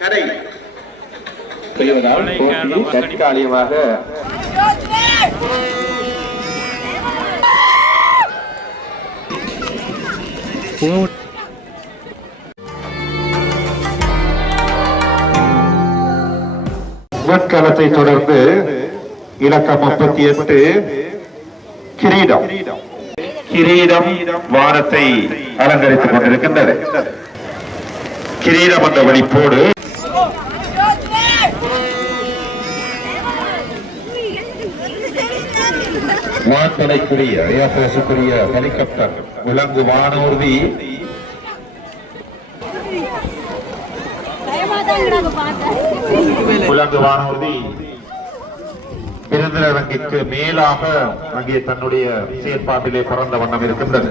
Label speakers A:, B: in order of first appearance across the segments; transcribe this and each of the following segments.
A: கடல்
B: செய்வதால் போட்டி தற்காலிகமாக முற்காலத்தை தொடர்ந்து இலக்கம் முப்பத்தி எட்டு கிரீடம். கிரீடம் வானத்தை அலங்கரித்துக் கொண்டிருக்கின்றது. கிரீடம் என்ற வழிப்போடு வான்படைக்குரிய ஏர்போர்ஸுக்குரிய ஹெலிகாப்டர் விலங்கு வானூர்தி விலங்கு வானூர்தி விருந்தினரங்கிற்கு மேலாக அங்கே தன்னுடைய செயற்பாட்டிலே பறந்த வண்ணம் இருக்கின்றது.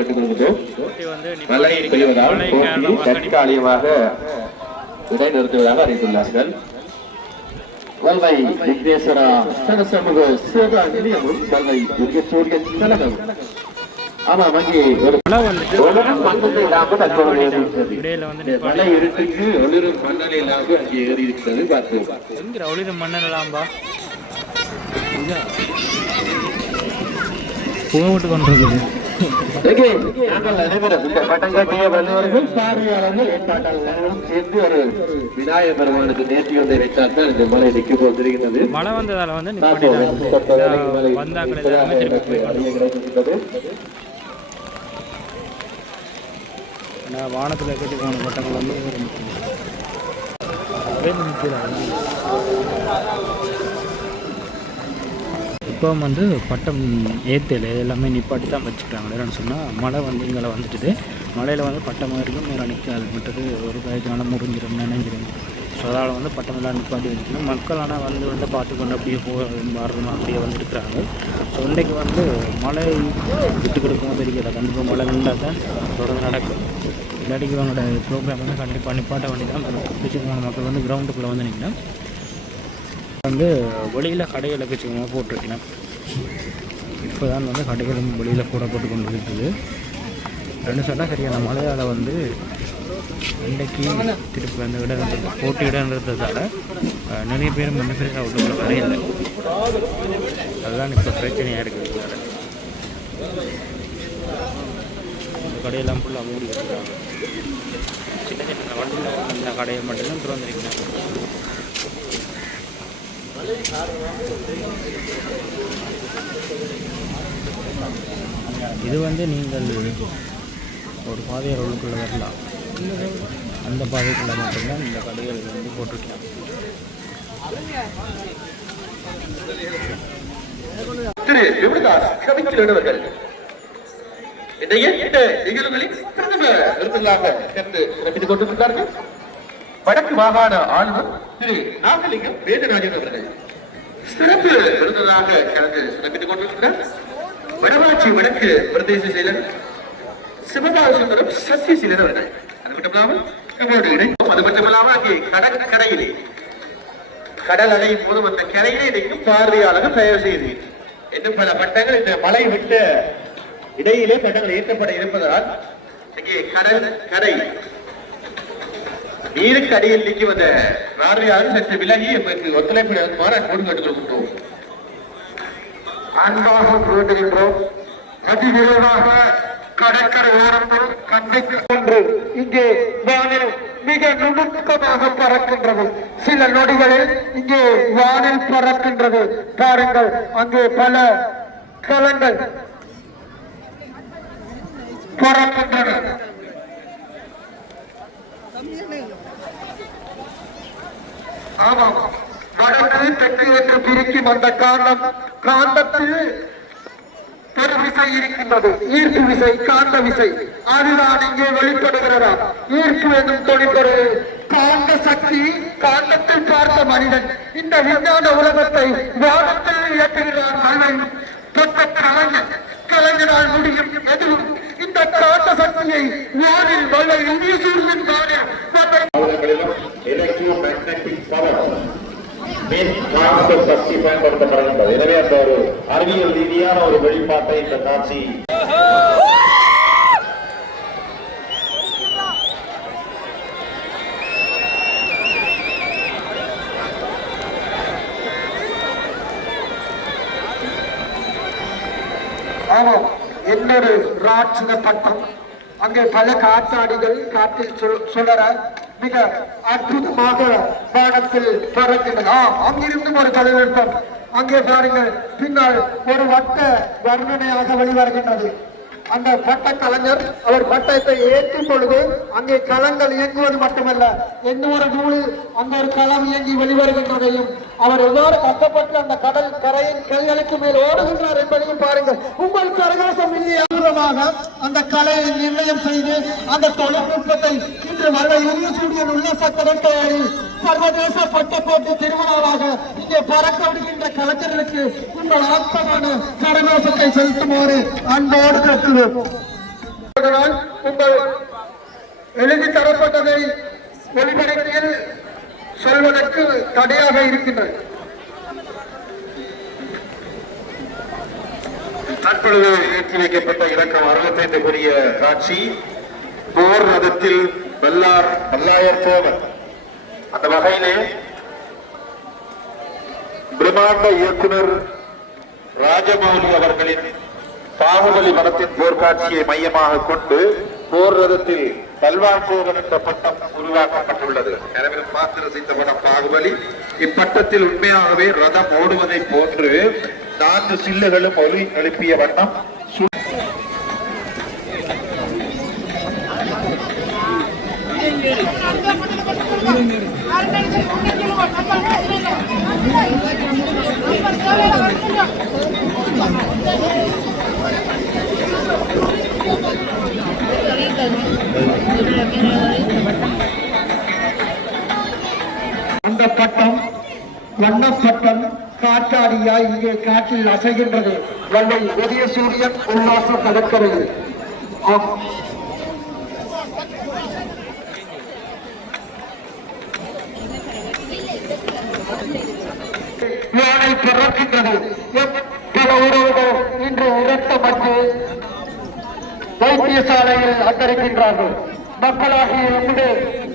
B: கேட்டுக்கொள்கிறோம். மழை பெய்வதால் போட்டி தற்காலிகமாக இடைநிறுத்துவதாக அறிவித்துள்ளார்கள். வல்வை விக்னேஸ்வரா சனசமூக சேவா நிலையமும் வல்வை சூரிய கழகம் ஆமா வங்கி ஒரு ஒளிரும் மண்ணலை இல்லாம தற்போது மழை இருட்டுக்கு ஒளிரும் மண்ணலை இல்லாம அங்கே ஏறி இருக்கிறது பார்ப்போம்.
C: எங்கிற ஒளிர மண்ணலாம்பா பூமிட்டு கொண்டு இருக்குது
B: விநாயகர் பெருமானுக்கு நேர்த்தி வந்து வைத்தால் தான் இந்த மலை நிற்க போதிருக்கிறது
C: மழை வந்ததால வந்து வானத்தில் கட்டி போன பட்டங்கள் வந்து இப்போ வந்து பட்டம் ஏற்றல எல்லாமே நிப்பாட்டி தான் வச்சுக்கிறாங்க. என்னன்னு சொன்னால் மழை வந்து இங்கே வந்துட்டுது. மழையில் வந்து பட்டம் வரைக்கும் மேலே நிற்காது மற்றது ஒரு காய்ச்சான முறிஞ்சிடும் நினைஞ்சிடும் ஸோ அதனால் வந்து பட்டம் எல்லாம் நிப்பாட்டி வச்சுக்கணும். மக்கள் ஆனால் வந்து வந்து பார்த்து கொண்டு அப்படியே போ மாறணும் அப்படியே வந்து இருக்கிறாங்க. ஸோ இன்றைக்கு வந்து மழை விட்டு கொடுக்கவும் தெரியல கண்டிப்பாக மழை நின்றால் தான் தொடர்ந்து நடக்கும். இல்லாட்டிக்கு இவங்களோட ப்ரோக்ராம் வந்து கண்டிப்பாக நிப்பாட்ட வேண்டி தான் மக்கள் வந்து கிரவுண்டுக்குள்ளே வந்து நிற்கணும் வந்து வெளியில் கடைகளை வச்சுக்கோங்க போட்டிருக்கேன் இப்போ தான் வந்து கடைகளும் வெளியில் கூட கொண்டு இருக்குது ரெண்டு சொன்னால் சரியான மழையால் வந்து இன்றைக்கு திருப்பி அந்த இடம் போட்டு போட்டி இடம் இருந்ததால் நிறைய பேர் முன்ன பேர் அவுட்டுக்குள்ள வரையில்லை அதுதான் இப்போ பிரச்சனையாக இருக்குது கடையெல்லாம் ஃபுல்லாக மூடி வச்சுருக்காங்க சின்ன சின்ன வண்டியில் அந்த கடையை மட்டும்தான் திறந்துருக்கிறாங்க இது வந்து நீங்கள் ஒரு பாதையார் உள்ளுக்குள்ளே வரலாம். அந்த பாதைக்குள்ளே மட்டும்தான் இந்த கடைகள் வந்து போட்டிருக்கலாம்.
A: திரு விமலதாஸ் கவிஞர் இன்றைய இந்த நிகழ்வுகளில் பிரதம விருதுகளாக சேர்ந்து சிறப்பித்துக் கொண்டிருக்கிறார்கள். வடக்கு மாகாண ஆளுநர் திரு நாகலிங்கம் வேதராஜன் அவர்கள். சிறப்பு விருதுகளாக கலந்து சிறப்பித்துக் கொண்டிருக்கிறார். வடமாட்சி வடக்கு பிரதேச செயலர் சிவபாலசுந்தரம் சசி சசிசீலன் அவர்கள். அது மட்டுமில்லாமல் நம்மோடு இணைக்கும் அது மட்டுமில்லாமல் அங்கே கடற்கரையிலே கடல் அடையும் போதும் அந்த கரையிலே நிற்கும் பார்வையாளர்கள் தயவு செய்து இன்னும் பல பட்டங்கள் இந்த மலை விட்ட இடையிலே பட்டங்கள் ஏற்றப்பட இருப்பதால் இங்கே கடல் கரை நீருக்கு அடியில் நிற்கும் வந்த நார்வையாரும் சற்று விலகி எமக்கு ஒத்துழைப்பு மாற அன்போடு கேட்டுக்கொள்கின்றோம். அன்பாக கேட்டுகின்றோம் அதிவிரைவாக கடற்கரை ஓரத்தில் கண்ணுக்கு ஒன்று இங்கே வானில் மிக நுணுக்கமாக பறக்கின்றது. சில நொடிகளில் இங்கே வானில் பறக்கின்றது. பாருங்கள் அங்கே பல கலங்கள் பறக்கின்றன. ஆமாம். வடக்கு தெற்கு என்று பிரிக்கும் அந்த காரணம் காந்தத்தில் பெரு விசை இருக்கின்றது. ஈர்ப்பு விசை காந்த விசை. அதுதான் இங்கே வெளிப்படுகிறதா. ஈர்ப்பு என்னும் தொழிற்பொரு காந்த சக்தி காந்தத்தில் பார்த்த மனிதன். இந்த விஞ்ஞான உலகத்தை வானத்தில் இயக்குகிறார் மனிதன். தொட்ட கலைஞர் கலைஞரால் முடியும் எதுவும் இந்த காந்த சக்தியை வானில் வல்ல இந்திய சூரியன் வானில்
D: காந்த சக்தி பயன்படுத்தப்படுகின்றது. எனவே அந்த ஒரு அறிவியல் ரீதியான ஒரு வெளிப்பாட்டை இந்த காட்சி
A: ஆமாம் இன்னொரு ராட்சத பட்டம். அங்கே பல காத்தாடிகள் காற்றில் சுழ- சுழற மிக அற்புதமாக வானத்தில் பறக்கின்றன ஆ, அங்கிருந்தும் ஒரு தொழில்நுட்பம். அங்கே பாருங்கள் பின்னால் ஒரு வட்ட வர்ணனையாக வெளிவருகின்றது. அந்த பட்ட கலைஞர் அவர் பட்டத்தை ஏற்றும் பொழுது அங்கே களங்கள் இயங்குவது மட்டுமல்ல எந்த ஒரு நூலில் அந்த ஒரு களம் இயங்கி வெளிவருகின்றதையும் அவர் எவ்வாறு கஷ்டப்பட்டு அந்த கடல் கரையின் கல்களுக்கு மேல் ஓடுகின்றார் என்பதையும் பாருங்கள். உங்களுக்கு அரகாசம் இல்லையா? சுதந்திரமாக அந்த கலையை நிர்ணயம் செய்து அந்த தொழில்நுட்பத்தை இன்று வர இந்திய உல்லாச கடற்கரையில் சர்வதேச பட்டப்போட்டு திருவிழாவாக இங்கே பறக்க விடுகின்ற கலைஞர்களுக்கு உங்கள் ஆத்மமான கரகோசத்தை செலுத்துமாறு அன்போடு கேட்கிறோம் உங்கள் எழுதி தரப்பட்டதை ஒளிபரப்பில் சொல்வதற்கு தடையாக இருக்கின்றது.
D: தற்பொழுது ஏற்றி வைக்கப்பட்ட இலக்கம் அறுபத்தைந்து கூடிய காட்சி போர் ரதத்தில் வெள்ளார் வெள்ளாயர் தேவர் அந்த வகையிலே பிரம்மாண்ட இயக்குனர் ராஜமௌலி அவர்களின் பாகுபலி படத்தின் போர்க்காட்சியை மையமாக கொண்டு போர் ரதத்தில் பல்வார் சோழன் என்ற பட்டம் உருவாக்கப்பட்டுள்ளது. எனவே பார்த்து ரசித்த படம் பாகுபலி. இப்பட்டத்தில் உண்மையாகவே ரதம் ஓடுவதை போன்று நான்கு சில்லுகளும் ஒலி எழுப்பிய வண்ணம்
A: அந்த பட்டம் வண்ணப்பட்டம் காற்றாடியாய் இங்கே காற்றில் அசைகின்றது. வல்லை உதய சூரியன் உல்லாச கலக்கிறது ஆம். பிறக்கின்றது. பல உறவுகள் இன்று வைத்தியசாலையில் அந்தரிக்கின்றார்கள் மக்களாகிய என்று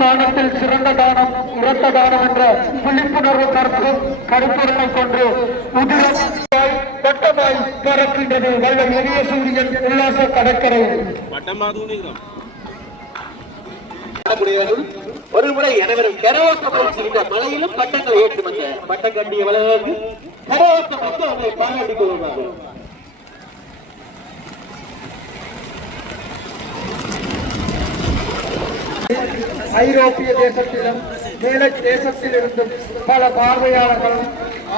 A: தானத்தில் சிறந்த தானம் இறந்த தானம் என்ற விழிப்புணர்வு கருத்து கருப்பொருளை கொண்டு உதிரம் வட்டமாய் பறக்கின்றது வல்ல எளிய சூரியன் உல்லாச கடற்கரை.
B: ஒரு முறை அனைவரும் கரவோக்க பயிற்சி மலையிலும் பட்டங்களை ஏற்று வந்த பட்டம் கட்டிய வளர்ந்து கரவோக்க பட்டு அவர்களை பாராட்டிக் கொள்வார்கள்.
A: ஐரோப்பிய தேசத்திலும் மேல தேசத்திலிருந்தும் பல பார்வையாளர்களும்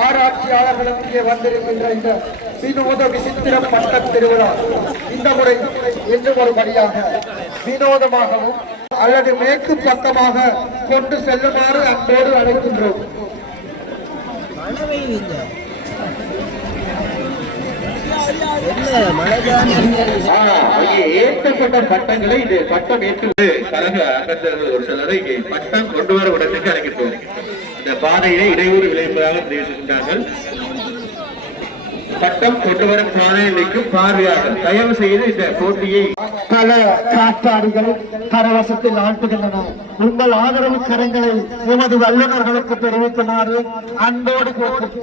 A: ஆராய்ச்சியாளர்களும் இங்கே வந்திருக்கின்ற இந்த வினோத விசித்திர பட்ட திருவிழா. இந்த முறை இன்னும் ஒரு படியாக வினோதமாகவும் அல்லது மேற்கு பக்கமாக கொண்டு செல்லுமாறு அன்போடு அழைக்கின்றோம்.
E: மழை பெய்யுதுங்க
D: ஏற்றப்பட்ட பட்டங்களை இது பட்டம் ஏற்று கழக அங்கத்தர்கள் ஒரு சிலரை இங்கே பட்டம் கொண்டு வர உடனே அழைக்கின்றோம் இந்த பாதையிலே இடையூறு விளைவிப்பதாக தெரிவிக்கின்றார்கள் பட்டம் கொண்டு வரும் பாதையில் பார்வையாளர் தயவு செய்து இந்த போட்டியை
A: பல காற்றாடிகள் பரவசத்தில் ஆட்டுகின்றன உங்கள் ஆதரவு கரங்களை எமது வல்லுநர்களுக்கு தெரிவிக்குமாறு அன்போடு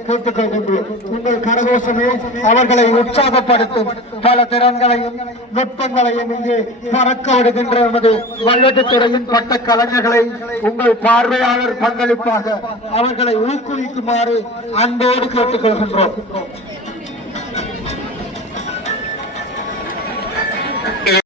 A: கேட்டுக்கொள்கின்றோம் உங்கள் கரகோஷமே அவர்களை உற்சாகப்படுத்தும். பல திறன்களையும் நுட்பங்களையும் இங்கே பறக்க விடுகின்ற எமது வல்லட்டுத்துறையின் பட்ட கலைஞர்களை உங்கள் பார்வையாளர் பங்களிப்பாக அவர்களை ஊக்குவிக்குமாறு அன்போடு கேட்டுக்கொள்கின்றோம்.